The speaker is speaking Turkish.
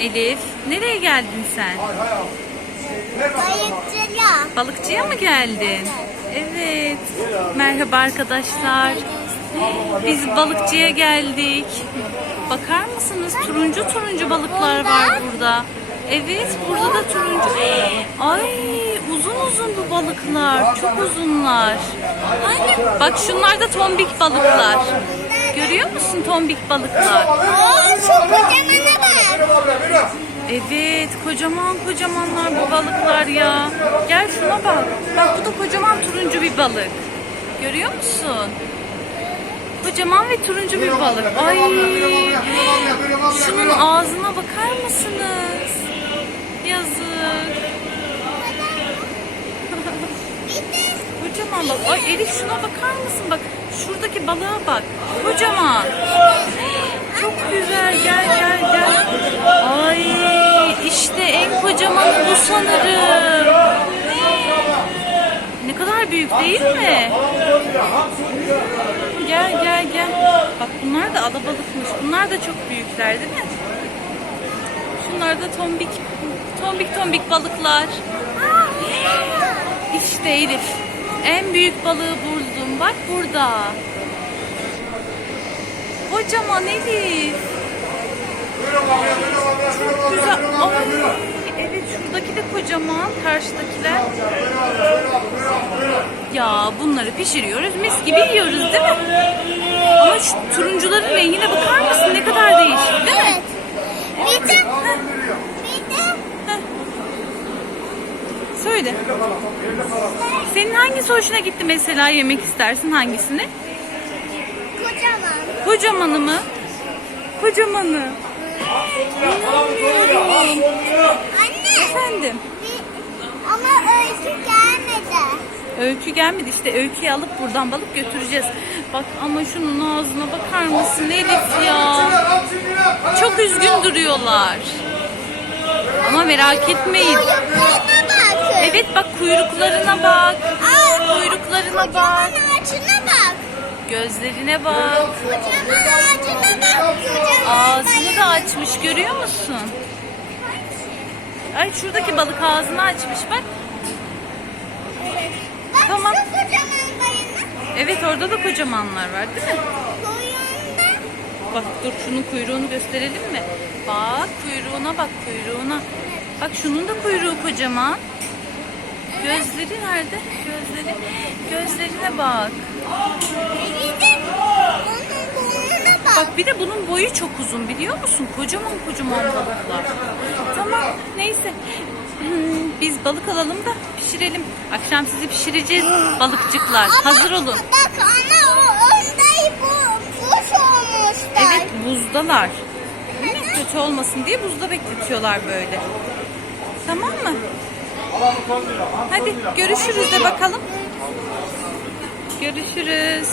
Elif, nereye geldin sen? Ayıkçıya. Balıkçıya mı geldin? Evet. Merhaba arkadaşlar. Biz balıkçıya geldik. Bakar mısınız? Turuncu turuncu balıklar var burada. Evet, burada da turuncu. Ay, uzun uzun bu balıklar. Çok uzunlar. Bak şunlar da tombik balıklar. Görüyor musun tombik balıklar? Aa, kocamana bak. Evet, kocaman kocamanlar bu balıklar ya. Gel şuna bak. Bak bu da kocaman turuncu bir balık. Görüyor musun? Kocaman ve turuncu bir balık. Ay, şunun ağzına bakar mısınız? Yazık. Kocaman bak. Ay Elif şuna bakar mısın? Bak şuradaki balığa bak. Kocaman. Çok güzel. Gel gel gel. Ay işte en kocamanı bu sanırım. Ne kadar büyük değil mi? Gel gel gel. Bak bunlar da alabalıkmış. Bunlar da çok büyükler değil mi? Şunlar da tombik tombik tombik balıklar. İşte Elif. En büyük balığı buldum. Bak burada. Kocaman Elif. Güzel. Ay, evet şuradaki de kocaman. Karşıdakiler. Ya bunları pişiriyoruz. Mis gibi yiyoruz değil mi? Ama şu turuncuların rengine bakar mısın? Ne kadar değişik değil mi? Evet. Bir de, bir de Heh. Söyle. Senin hangisi hoşuna gitti mesela yemek istersin hangisini? kocaman. Kocamanı mı? Kocamanı. İnanmıyorum. Anne. Efendim. Bir, ama öykü gelmedi. Öykü gelmedi işte öyküyü alıp buradan balık götüreceğiz. Bak ama şunun ağzına bakar mısın Elif ya? Çok üzgün duruyorlar. Ama merak etmeyin. Evet bak kuyruklarına bak. Kuyruklarına bak. Gözlerine bak. Ağzını da açmış görüyor musun? Ay şuradaki balık ağzını açmış bak. Tamam. şu kocaman bayını. Evet orada da kocamanlar var değil mi? Kuyruğunda. Bak dur şunun kuyruğunu gösterelim mi? Bak kuyruğuna bak kuyruğuna. Bak şunun da kuyruğu kocaman. Gözleri nerede? Gözleri. Gözlerine bak. Burnuna bak. Bir de bunun boyu çok uzun biliyor musun? Kocaman kocaman balıklar. Tamam neyse. Hmm, Biz balık alalım da pişirelim. Akşam sizi pişireceğiz balıkçıklar. Hazır olun. Bak ama o önde bu kuş olmuşlar. Evet buzdalar. Değil mi? Kötü olmasın diye buzda bekletiyorlar böyle. Tamam mı? Hadi görüşürüz de bakalım. Görüşürüz.